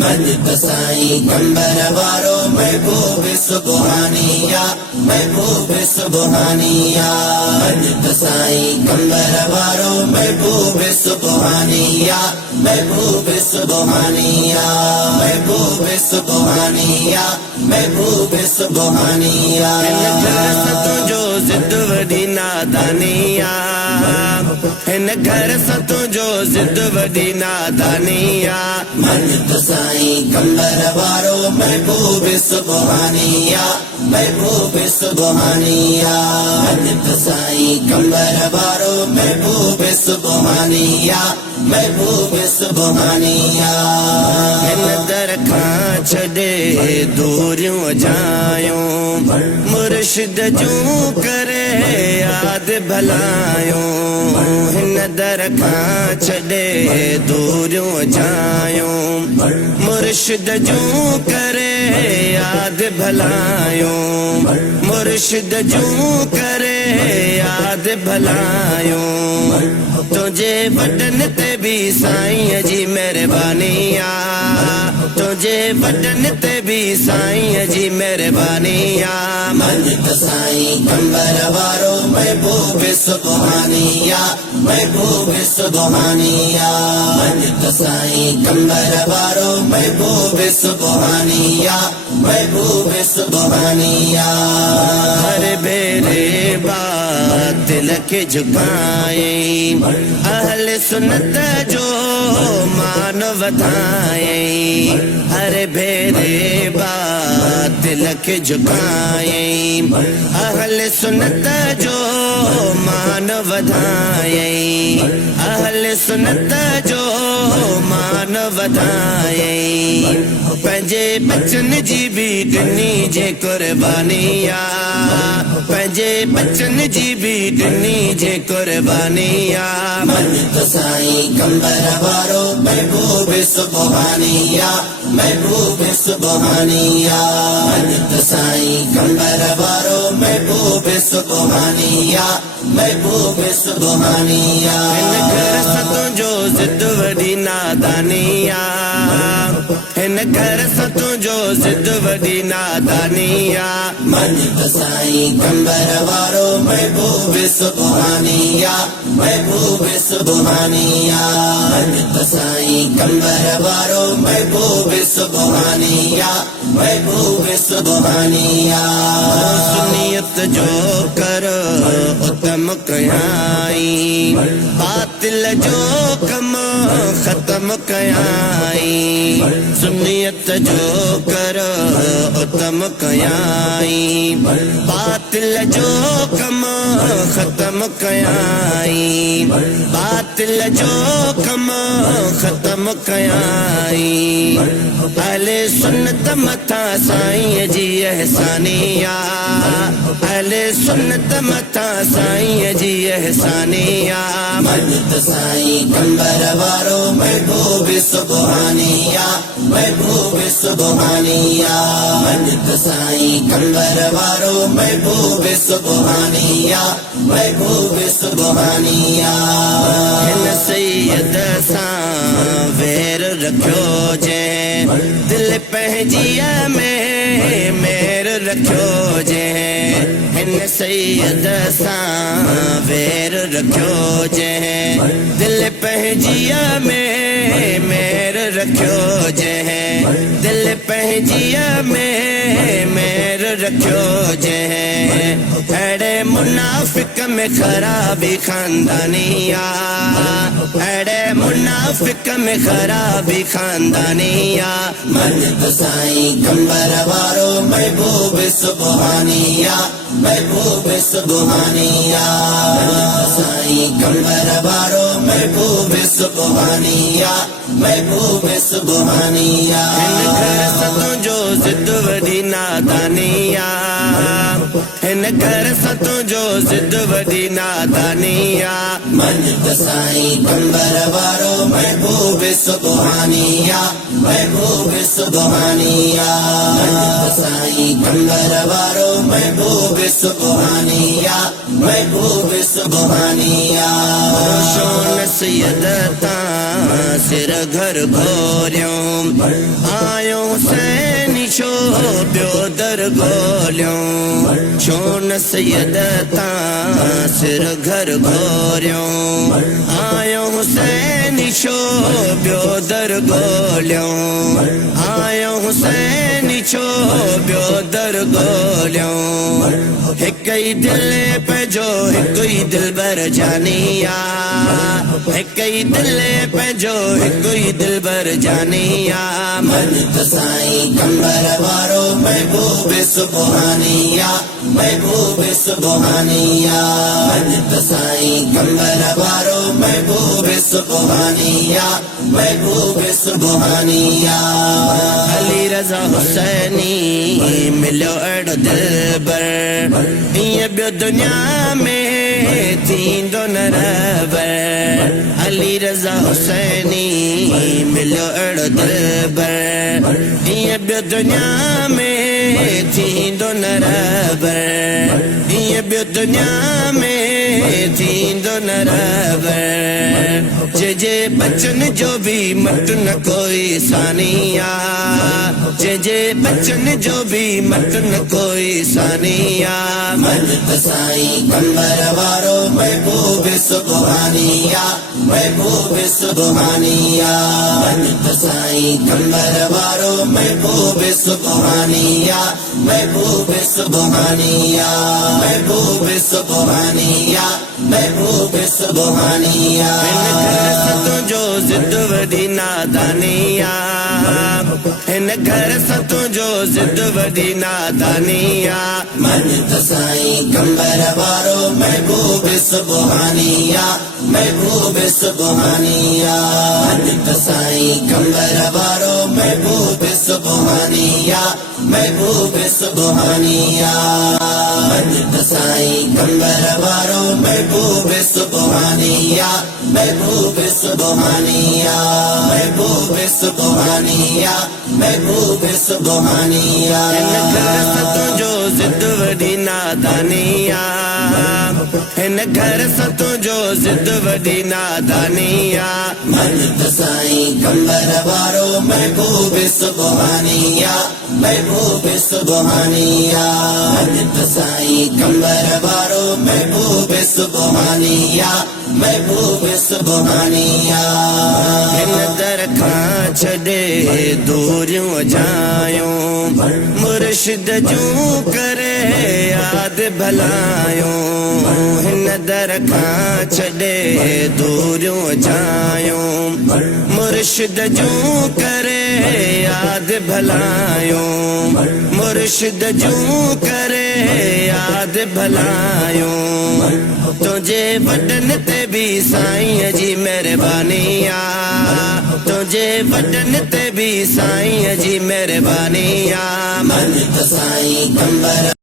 मजिद साईं गंबर वारो महबूब सुबहानिया महबूब सुबहानिया मजिद साईं गंबर वारो महबूब सुबहानिया महबूब सुबहानिया महबूब सुबहानिया महबूब सुबहानिया तुझो जिद वडी नादानिया हिन घर सां तुझो जिद वडी नादानिया मजिद साईं गंबर वारो महबूब सुबहानिया महबूब सुबहानिया मजिद साईं गंबर वारो महबूब सुबहानिया महबूब सुबहानिया हिन दर खां छॾे दूरियूं जायूं मुर्शिद जूं करे याद भलायूं हिन दर खां छॾे दूरियूं जायूं मुर्शिद जूं करे याद भलायूं मुर्शिद जूं करे याद भलायूं तुझे वडन ते भी साईं जी मेहरबानिया तुझे वडन ते भी साईं जी मेहरबानिया मजिद साईं गंबर वारो महबूब सुबहानिया महबूब सुबहानिया मजिद साईं गंबर वारो महबूब सुबहानिया महबूब सुबहानिया हर बेरे बात दिल के झुकाए अहल सुन्नत जो मान वधाए हर बेरे बात दिल के झुकाए अहल सुन्नत जो मान वधाए अहल सुन्नत जो मान वधाए पंहिंजे बचन जी भी ॾिनी जे कुर्बानिया पंहिंजे बचन जी भी ॾिनी जे कुर्बानिया मजिद साईं गंबर वारो महबूब सुबहानिया महबूब सुबहानिया मजिद साईं गंबर वारो महबूब सुबहानिया महबूब सुबहानिया हिन घर सां तुझो जिद वडी नादानिया हिन घर सां तुझो जिद वडी नादानिया मजिद साईं गंबर वारो महबूब सुबहानिया महबूब सुबहानिया मजिद साईं गंबर वारो महबूब सुबहानिया महबूब सुबहानिया सुनियत जो कर उत्तम कयाई बातिल जो कम खत्म कयाई सुनियत जो कर उत्तम कयाई बातिल जो कम खत्म कयाई बातिल जो कम खत्म कयाई अहले सुन्नत मथा साईं जी एहसानिया अहले सुन्नत मथा साईं जी एहसानिया मजिद साईं गंबर वारो महबूब सुबहानिया महबूब सुबहानिया मजिद साईं गंबर वारो महबूब सुबहानिया महबूब सुबहानिया हिन सैयद सां वेर रखियो जे दिल पंहिंजीअ में मेर रखियो जे हिन सैयद सां वेर रखियो जे दिल पंहिंजीअ में मेर रखियो जे दिल पंहिंजीअ में मेर रखियो जे अड़े मुनाफिक में खराबी खानदानिया अड़े मुनाफिक में खराबी खानदानिया मजिद साईं गंबर वारो महबूब सुबहानिया महबूब सुबहानिया साईं गंबर वारो महबूब सुबहानिया महबूब सुबहानिया हिन घर सां तुझो जिद वडी नादानिया हिन घर सतों जो ज़िद वॾी नादानिया मन साईं कंबर वारो महबूब सुबहानिया महबूब सुबहानिया मन साईं कंबर वारो महबूब सुबहानिया महबूब सुबहानिया शो नसीहत तां सिर घर घोरियूं आयो हुसैन छो ॿियो दर ॻोल्हियूं छो नसीहत तां सिर घर घोरियूं आयो हुसैन छो ॿियो दर ॻोल्हियूं आयो हुसैन छो ॿियो दर ॻोल्हियूं हिक ई दिल पंहिंजो हिकु ई दिलबर जानिया हिक ई दिल पंहिंजो हिकु ई दिलबर जानिया मन साईं कंबर वारो महबूब सुबहानिया महबूब सुबहानिया मन साईं कंबर वारो महबूब सुबहानिया महबूब सुबहानिया अली रज़ा हुसैनी मिलियो अहिड़ो दिलबर ईअं ॿियो दुनिया में थींदो न रहबर अली रज़ा हुसैनी मिलियो अहिड़ो दिलबर ईअं ॿियो दुनिया में थींदो न रहबर ईअं ॿियो दुनिया में थींदो न रहबर जे बचन जो भी मट न कोई सानिया जे बचन जो भी मट न कोई सानिया मन साईं कंबर वारो महबूब सुबहानिया महबूब सुबहानिया मन साईं कंबर वारो महबूब सुबहानिया महबूब सुबहानिया महबूब सुबहानिया महबूब सुबहानिया सतों जो ज़िद वॾी नादानिया हिन घर सतों जो ज़िद वॾी नादानिया मन साईं कंबर वारो महबूब सुबहानिया महबूब सुबहानिया मन साईं कंबर वारो महबूब सुबहानिया महबूब सुबहानिया मन साईं कंबर वारो महबूब सुबहानिया महबूब सुबहानिया महबूब सुबहानिया महबूब सुबहानिया सतों जो ज़िद वॾी नादानिया हिन घर सतों जो ज़िद वॾी नादानिया मन साईं कंबर वारो महबूब सुबहानिया महबूब सुबहानिया मन साईं कंबर वारो महबूब सुबहानिया महबूब सुबहानिया हिन दर खां छॾे दूरियूं जायूं मुर्शिद जूं करे यादि भलायूं हिन दर खां छॾे दूरियूं जायूं मुर्शिद जूं करे यादि भलायूं मुर्शिद जूं करे यादि भलायूं तुझे वॾनि ते भी साईं जी महिरबानिया तुझे वॾनि ते भी साईं जी महिरबानिया मन साईं कंबर